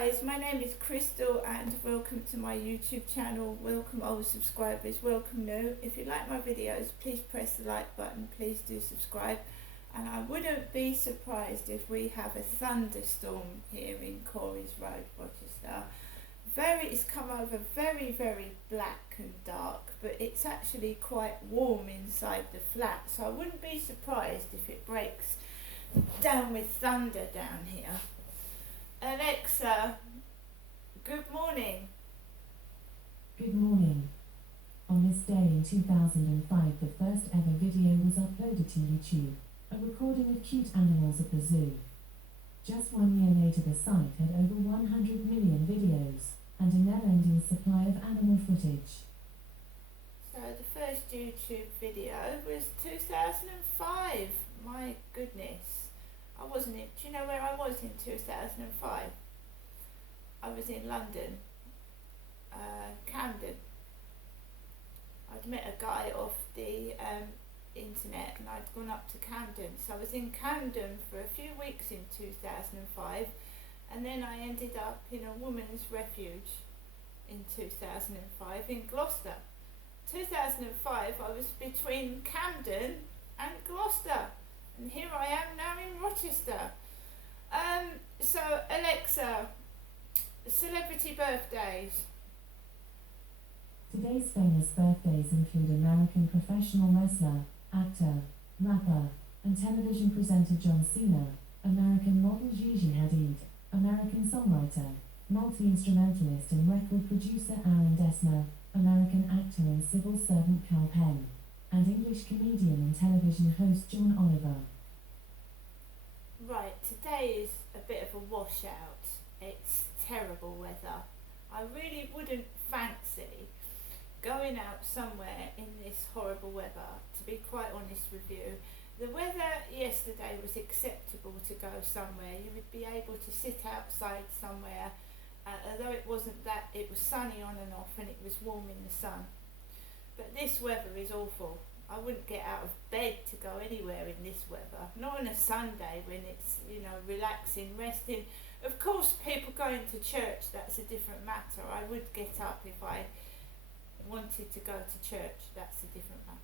guys, my name is Crystal and welcome to my YouTube channel. Welcome old subscribers, welcome new. If you like my videos, please press the like button, please do subscribe. And I wouldn't be surprised if we have a thunderstorm here in Corey's Road, Rochester. It's come over very, very black and dark, but it's actually quite warm inside the flat, so I wouldn't be surprised if it breaks down with thunder down here. Alexa, good morning. Good morning. On this day in 2005, the first ever video was uploaded to YouTube, a recording of cute animals at the zoo. Just 1 year later, the site had over 100 million videos, and a never-ending supply of animal footage. So the first YouTube video was 2005. My goodness. I wasn't in, do you know where I was in 2005? I was in London, Camden. I'd met a guy off the internet and I'd gone up to Camden. So I was in Camden for a few weeks in 2005, and then I ended up in a woman's refuge in 2005 in Gloucester. 2005 I was between Camden and Gloucester. And here I am now in Rochester. So Alexa, celebrity birthdays. Today's famous birthdays include American professional wrestler, actor, rapper, and television presenter John Cena, American model Gigi Hadid, American songwriter, multi-instrumentalist and record producer Aaron Dessner, American actor and civil servant Kal Penn, and English comedian and television host John Oliver. Right, today is a bit of a washout. It's terrible weather. I really wouldn't fancy going out somewhere in this horrible weather, to be quite honest with you. The weather yesterday was acceptable to go somewhere. You would be able to sit outside somewhere, although it wasn't that, it was sunny on and off and it was warm in the sun. But this weather is awful. I wouldn't get out of bed to go anywhere in this weather. Not on a Sunday when it's, relaxing, resting. Of course, people going to church, that's a different matter. I would get up if I wanted to go to church, that's a different matter.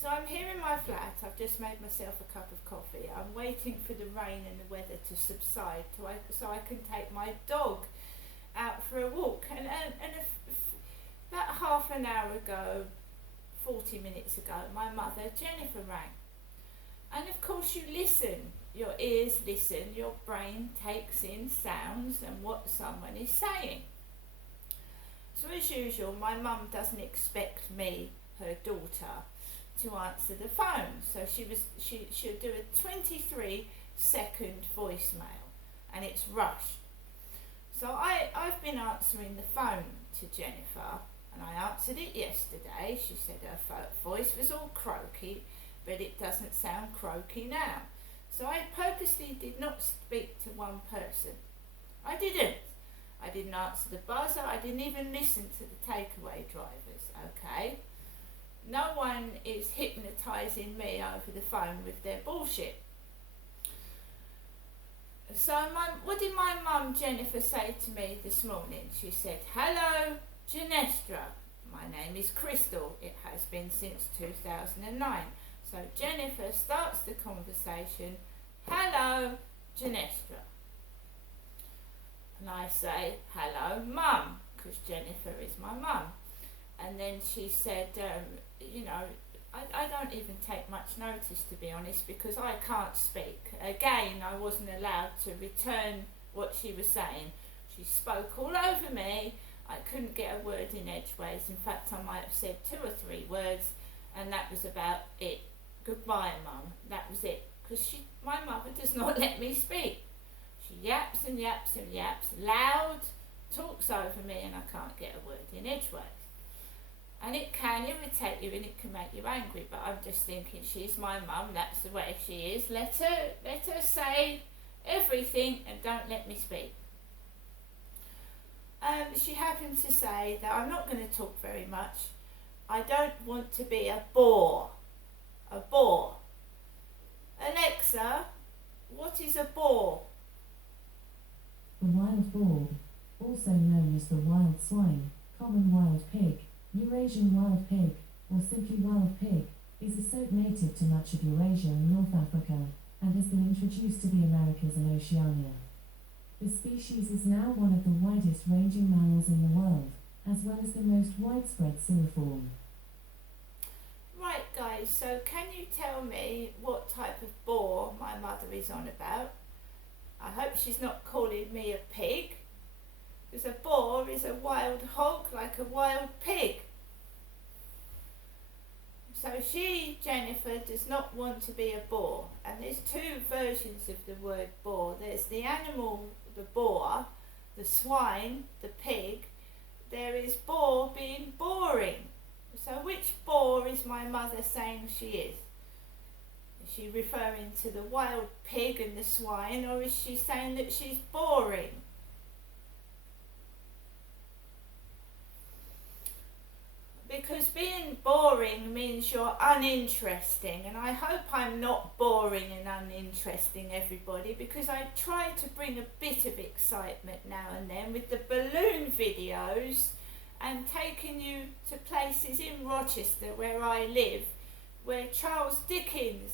So I'm here in my flat. I've just made myself a cup of coffee. I'm waiting for the rain and the weather to subside so I can take my dog out for a walk. And about half an hour ago, 40 minutes ago, my mother Jennifer rang. And of course you listen, your ears listen, your brain takes in sounds and what someone is saying. So as usual, my mum doesn't expect me, her daughter, to answer the phone. So she'll do a 23-second voicemail and it's rushed. So I've been answering the phone to Jennifer, and I answered it yesterday. She said her voice was all croaky, but it doesn't sound croaky now. So I purposely did not speak to one person. I didn't answer the buzzer. I didn't even listen to the takeaway drivers, okay? No one is hypnotising me over the phone with their bullshit. So what did my mum Jennifer say to me this morning? She said, "Hello, Genestra. My name is Crystal. It has been since 2009. So Jennifer starts the conversation, "Hello, Genestra." And I say, "Hello, Mum," because Jennifer is my mum. And then she said, I don't even take much notice, to be honest, because I can't speak. Again, I wasn't allowed to return what she was saying. She spoke all over me. I couldn't get a word in edgeways. In fact, I might have said 2 or 3 words, and that was about it. Goodbye, Mum. That was it. Because my mother does not let me speak. She yaps and yaps and yaps, loud, talks over me, and I can't get a word in edgeways. And it can irritate you and it can make you angry, but I'm just thinking, she's my mum, that's the way she is. Let her say everything and don't let me speak. She happened to say that I'm not going to talk very much. I don't want to be a bore. A bore. Alexa, what is a bore? The wireless wild boar, also known as the wild swine, common wild pig, Eurasian wild pig, or simply wild pig, is a soap native to much of Eurasia and North Africa, and has been introduced to the Americas and Oceania. The species is now one of the widest ranging mammals in the world, as well as the most widespread silliform. Right guys, so can you tell me what type of boar my mother is on about? I hope she's not calling me a pig, because a boar is a wild hog like a wild pig. So she, Jennifer, does not want to be a boar, and there's two versions of the word boar. There's the animal, the boar, the swine, the pig. There is boar being boring. So which boar is my mother saying she is? Is she referring to the wild pig and the swine, or is she saying that she's boring? Because being boring means you're uninteresting, and I hope I'm not boring and uninteresting, everybody, because I try to bring a bit of excitement now and then with the balloon videos and taking you to places in Rochester where I live, where Charles Dickens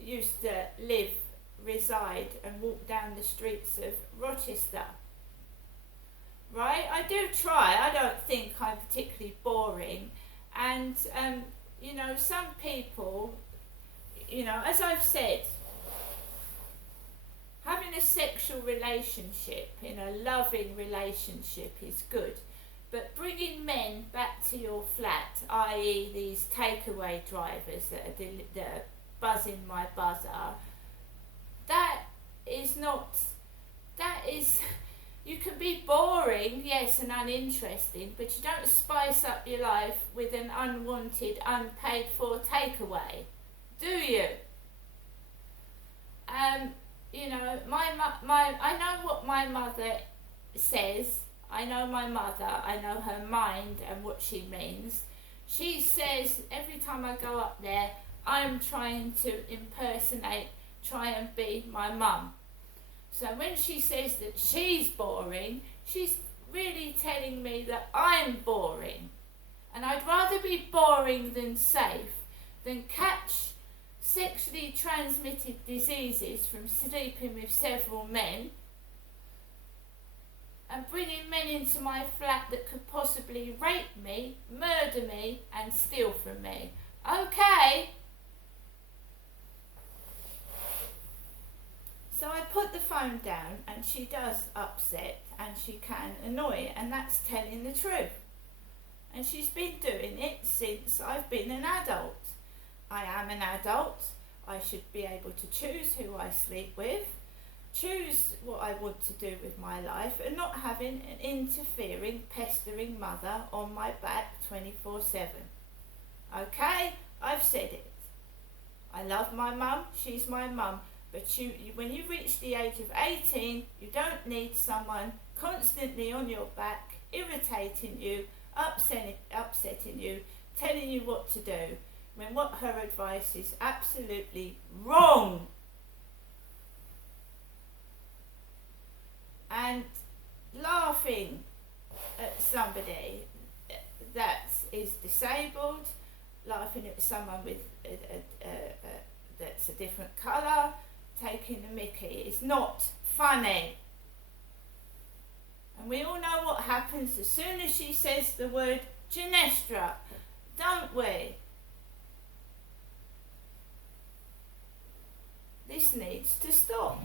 used to live, reside and walk down the streets of Rochester. Right, I do try. I don't think I'm particularly boring, and you know, some people, you know, as I've said, having a sexual relationship, in a loving relationship, is good, but bringing men back to your flat, i.e. these takeaway drivers that are buzzing my buzzer, that is not, that is. You can be boring, yes, and uninteresting, but you don't spice up your life with an unwanted, unpaid for takeaway, do you? You know, I know what my mother says. I know my mother. I know her mind and what she means. She says every time I go up there, I'm trying to impersonate, try and be my mum. So when she says that she's boring, she's really telling me that I'm boring. And I'd rather be boring than safe, than catch sexually transmitted diseases from sleeping with several men and bringing men into my flat that could possibly rape me, murder me and steal from me. Okay? So I put the phone down, and she does upset and she can annoy, and that's telling the truth. And she's been doing it since I've been an adult. I am an adult. I should be able to choose who I sleep with, choose what I want to do with my life, and not having an interfering, pestering mother on my back 24/7. Okay? I've said it. I love my mum. She's my mum. But when you reach the age of 18, you don't need someone constantly on your back, irritating you, upsetting you, telling you what to do, when what her advice is absolutely wrong. And laughing at somebody that is disabled, laughing at someone with that's a different colour, taking the mickey is not funny. And we all know what happens as soon as she says the word Genestra, don't we? This needs to stop,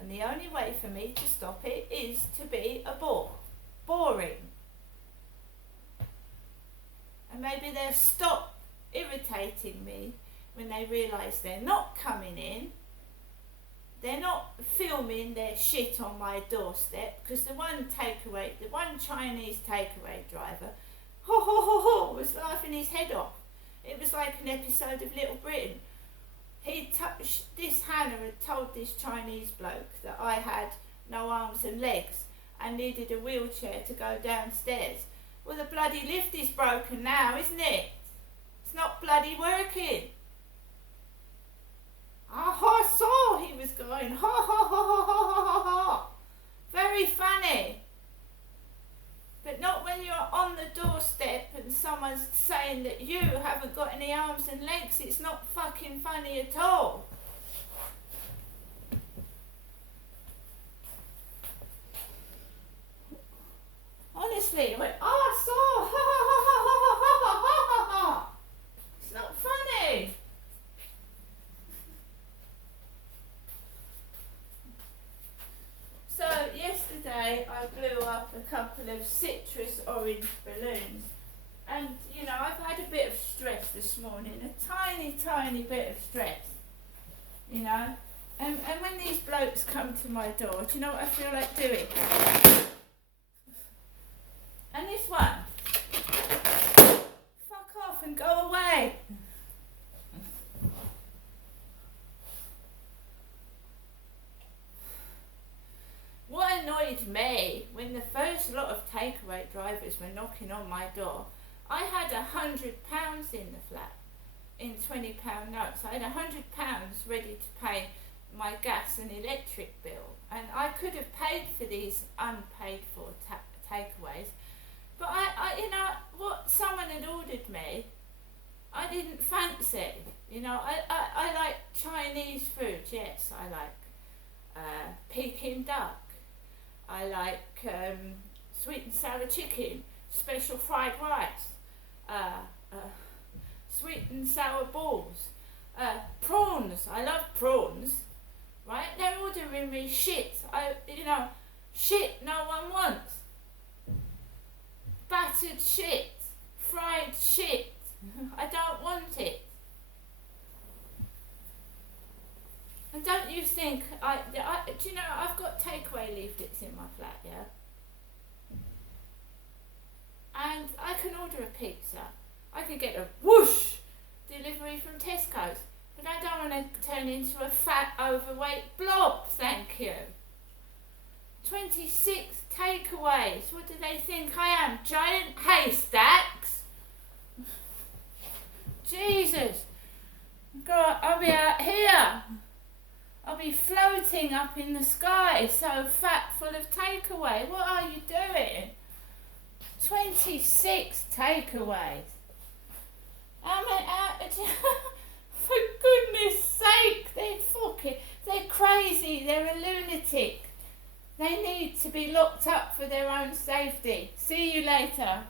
and the only way for me to stop it is to be a bore. Boring. And maybe they'll stop irritating me when they realise they're not coming in, they're not filming their shit on my doorstep, because the one Chinese takeaway driver, was laughing his head off. It was like an episode of Little Britain. This Hannah had told this Chinese bloke that I had no arms and legs and needed a wheelchair to go downstairs. Well, the bloody lift is broken now, isn't it? It's not bloody working. I saw he was going, ha ha ha ha ha ha ha. Very and legs. It's not fucking funny at all. Honestly, I went, oh, I saw, ha ha ha ha ha ha ha ha ha. It's not funny. So yesterday I blew up a couple of citrus orange balloons, and you know, I've had a bit of stress this morning, a tiny bit of stress, you know, and when these blokes come to my door, do you know what I feel like doing? And this one, fuck off and go away. What annoyed me, when the first lot of takeaway drivers were knocking on my door, I had £100 in the flat, in £20 notes. I had £100 ready to pay my gas and electric bill, and I could have paid for these unpaid for takeaways, but I, you know, what someone had ordered me, I didn't fancy. You know, I like Chinese food, yes, I like Peking duck. I like sweet and sour chicken, special fried rice, sweet and sour balls, prawns. I love prawns, right? They're ordering me shit. Shit no one wants. Battered shit, fried shit. I don't want it. And don't you think, do you know, I've got takeaway leaflets in my flat, yeah? And I can order a pizza. I can get a whoosh delivery from Tesco's. But I don't want to turn into a fat, overweight blob, thank you. 26 takeaways. What do they think I am? Giant haystacks? Jesus. God, I'll be out here. I'll be floating up in the sky, so fat, full of takeaway. What are you doing? 26 takeaways. For goodness sake, they're crazy, they're a lunatic. They need to be locked up for their own safety. See you later.